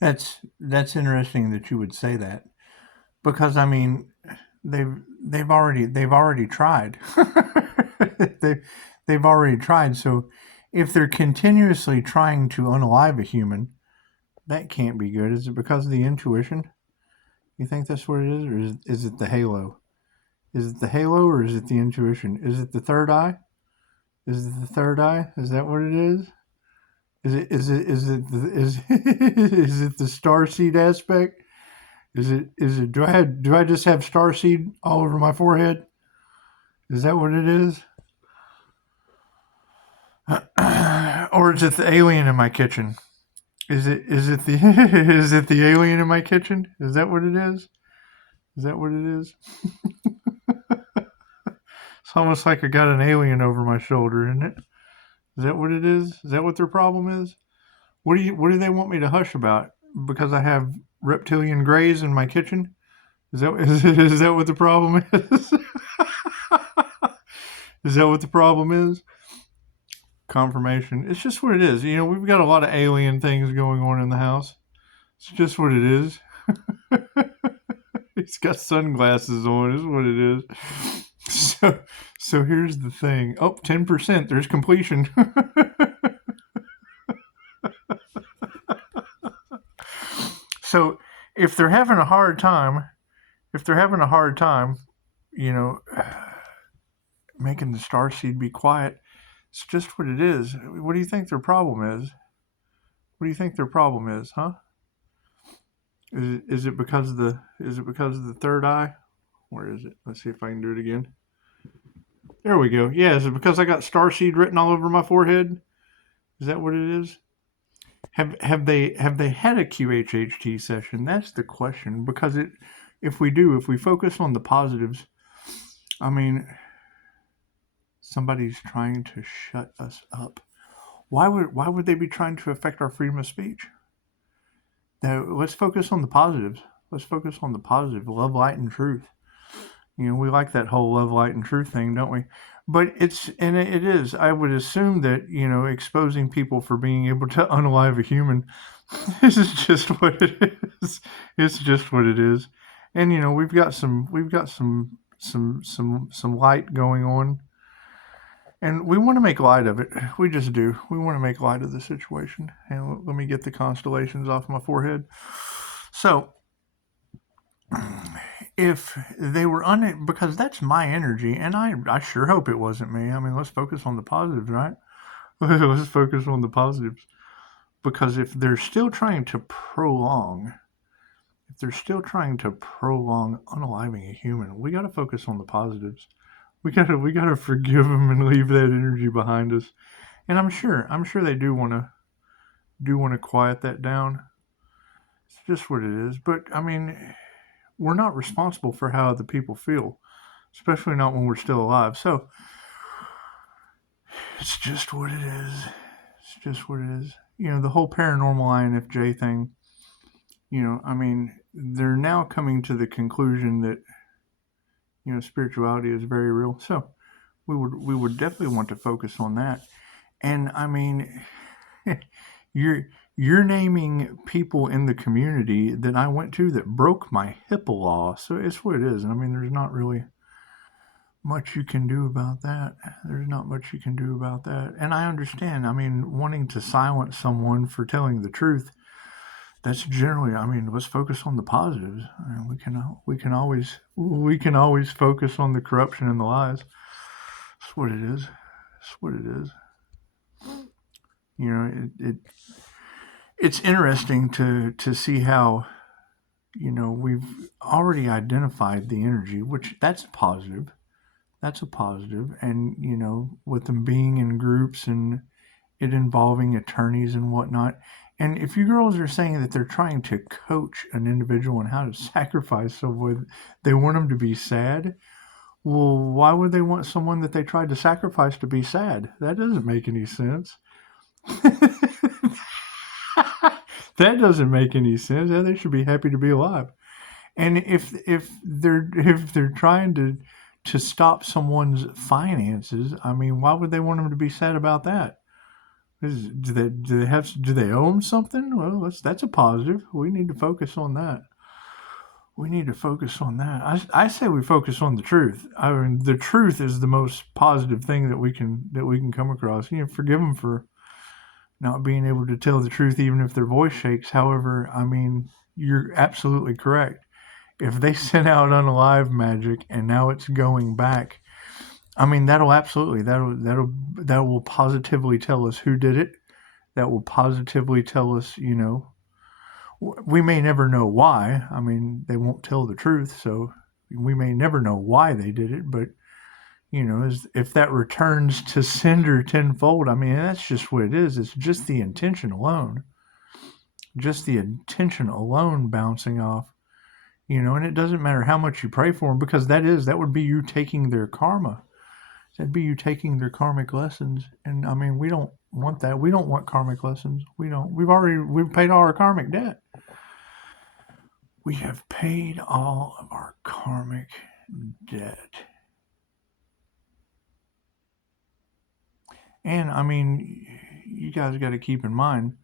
That's interesting that you would say that, because I mean, they've already tried. they they've already tried. So if they're continuously trying to unalive a human, that can't be good. Is it because of the intuition? You think that's what it is, or is it the halo? Is it the halo, or is it the intuition? Is it the third eye? Is it the third eye? Is that what it is? Is it the star seed aspect? Is it do I just have star seed all over my forehead? Is that what it is? Or is it the alien in my kitchen? Is it the is it the alien in my kitchen? Is that what it is? Is that what it is? It's almost like I got an alien over my shoulder, isn't it? Is that what it is? Is that what their problem is? What do they want me to hush about? Because I have reptilian greys in my kitchen? Is that what the problem is? Is that what the problem is? Confirmation. It's just what it is. We've got a lot of alien things going on in the house. It's just what it is. He's got sunglasses on, is what it is. So here's the thing. Oh, 10%. There's completion. So if they're having a hard time, you know, making the starseed be quiet, it's just what it is. What do you think their problem is? What do you think their problem is, huh? Is it because of the third eye? Where is it? Let's see if I can do it again. There we go. Yeah, is it because I got starseed written all over my forehead? Is that what it is? Have they had a QHHT session? That's the question. Because if we focus on the positives, I mean, somebody's trying to shut us up. Why would they be trying to affect our freedom of speech? Now, let's focus on the positives. Let's focus on the positive. Love, light, and truth. We like that whole love, light, and truth thing, don't we? But it is. I would assume that, exposing people for being able to unalive a human, this is just what it is. It's just what it is. And, we've got some light going on. And we want to make light of it. We just do. We want to make light of the situation. And let me get the constellations off my forehead. So, if they were because that's my energy, and I sure hope it wasn't me. I mean, let's focus on the positives, right? Let's focus on the positives. Because if they're still trying to prolong unaliving a human, we got to focus on the positives. We gotta forgive them and leave that energy behind us. And I'm sure they do want to quiet that down. It's just what it is. But I mean, we're not responsible for how other people feel, especially not when we're still alive. So it's just what it is. It's just what it is. The whole paranormal INFJ thing. I mean, they're now coming to the conclusion that spirituality is very real. So we would definitely want to focus on that. And I mean, you're naming people in the community that I went to that broke my HIPAA law. So it's what it is. And I mean, there's not really much you can do about that. There's not much you can do about that. And I understand. I mean, wanting to silence someone for telling the truth, that's generally, I mean, let's focus on the positives. I mean, we can always focus on the corruption and the lies. That's what it is. That's what it is. It's interesting to see how we've already identified the energy, which that's positive. That's a positive. And with them being in groups and it involving attorneys and whatnot. And if you girls are saying that they're trying to coach an individual on how to sacrifice someone, they want them to be sad. Well, why would they want someone that they tried to sacrifice to be sad? That doesn't make any sense. That doesn't make any sense. They should be happy to be alive. And if they're trying to stop someone's finances, I mean, why would they want them to be sad about that? Do they owe them something? Well, that's a positive. We need to focus on that. We need to focus on that. I say we focus on the truth. I mean, the truth is the most positive thing that we can come across. Forgive them for not being able to tell the truth, even if their voice shakes. However, I mean, you're absolutely correct. If they sent out unalive magic and now it's going back, I mean, that will positively tell us who did it. That will positively tell us, we may never know why. I mean, they won't tell the truth, so we may never know why they did it. But if that returns to sender tenfold, I mean, that's just what it is. It's just the intention alone, bouncing off. And it doesn't matter how much you pray for them, because that would be you taking their karma. That'd be you taking their karmic lessons. And I mean, we don't want that. We don't want karmic lessons. We don't. We've paid all our karmic debt. We have paid all of our karmic debt. And I mean, you guys got to keep in mind,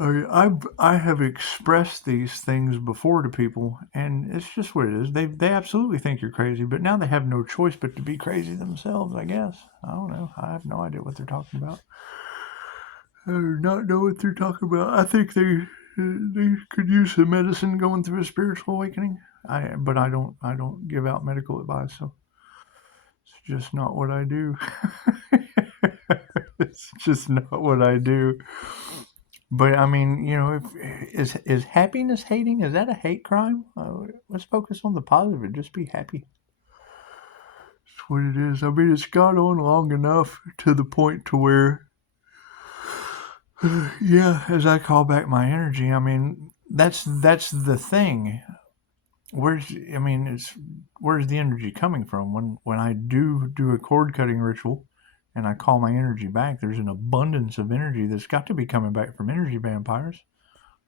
I have expressed these things before to people, and it's just what it is. They absolutely think you're crazy, but now they have no choice but to be crazy themselves, I guess. I don't know. I have no idea what they're talking about. I do not know what they're talking about. I think they could use some medicine going through a spiritual awakening. But I don't give out medical advice, so it's just not what I do. It's just not what I do. But I mean, is happiness hating? Is that a hate crime? Let's focus on the positive and just be happy. That's what it is. I mean, it's gone on long enough to the point to where, yeah, as I call back my energy, I mean, that's the thing. Where's the energy coming from? When I do a cord cutting ritual, and I call my energy back, there's an abundance of energy that's got to be coming back from energy vampires.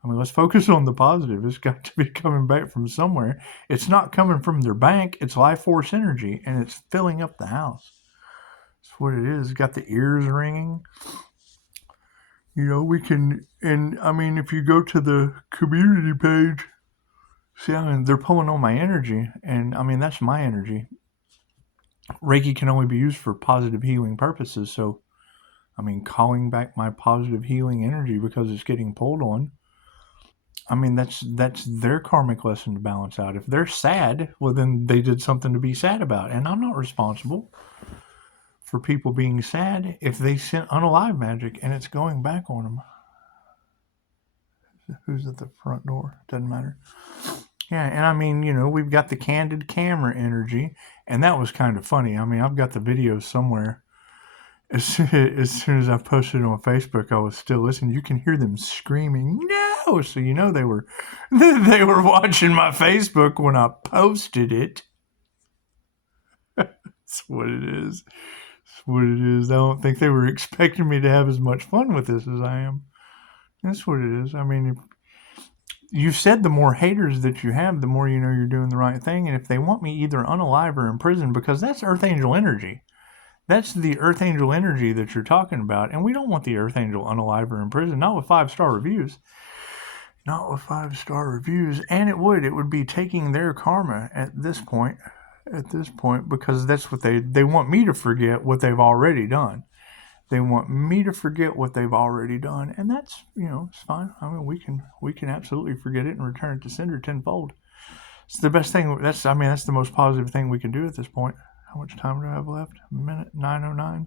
I mean, let's focus on the positive. It's got to be coming back from somewhere. It's not coming from their bank. It's life force energy, and it's filling up the house. That's what it is. It's got the ears ringing. We can, and I mean, if you go to the community page, see, I mean, they're pulling on my energy, and I mean, that's my energy. Reiki can only be used for positive healing purposes, so I mean, calling back my positive healing energy because it's getting pulled on. I mean, that's their karmic lesson to balance out. If they're sad, well, then they did something to be sad about, and I'm not responsible for people being sad if they sent unalive magic and it's going back on them. Who's at the front door? Doesn't matter. Yeah, and I mean, we've got the candid camera energy, and that was kind of funny. I mean, I've got the video somewhere. As soon as I posted it on Facebook, I was still listening. You can hear them screaming, "No!" So they were they were watching my Facebook when I posted it. That's what it is. That's what it is. I don't think they were expecting me to have as much fun with this as I am. That's what it is. I mean, you said the more haters that you have, the more you know you're doing the right thing. And if they want me either unalive or in prison, because that's Earth Angel energy. That's the Earth Angel energy that you're talking about. And we don't want the Earth Angel unalive or in prison, not with 5-star reviews. Not with 5-star reviews. And it would be taking their karma at this point, because that's what they want me to forget what they've already done. They want me to forget what they've already done, and that's it's fine. I mean, we can absolutely forget it and return it to sender tenfold. It's the best thing. That's the most positive thing we can do at this point. How much time do I have left? A minute 9:09.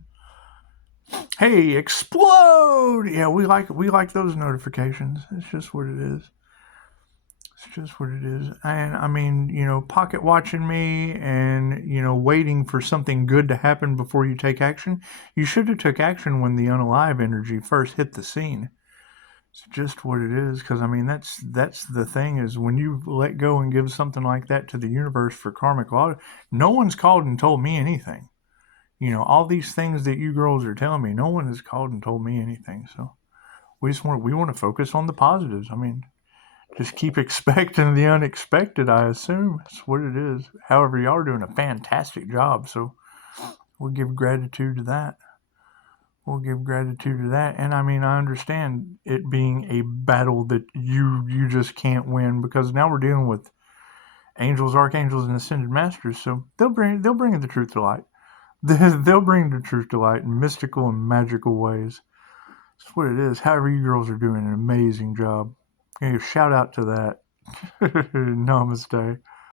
Hey, explode! Yeah, we like those notifications. It's just what it is. It's just what it is. And I mean, pocket watching me and, waiting for something good to happen before you take action. You should have took action when the unalive energy first hit the scene. It's just what it is. Because, I mean, that's the thing is when you let go and give something like that to the universe for karmic law, no one's called and told me anything. All these things that you girls are telling me, no one has called and told me anything. So we want to focus on the positives. I mean, just keep expecting the unexpected, I assume. That's what it is. However, y'all are doing a fantastic job, so we'll give gratitude to that. we'll give gratitude to that. And I mean, I understand it being a battle that you just can't win, because now we're dealing with angels, archangels, and ascended masters. So they'll bring the truth to light. They'll bring the truth to light in mystical and magical ways. That's what it is. However, you girls are doing an amazing job. Okay, shout out to that. Namaste.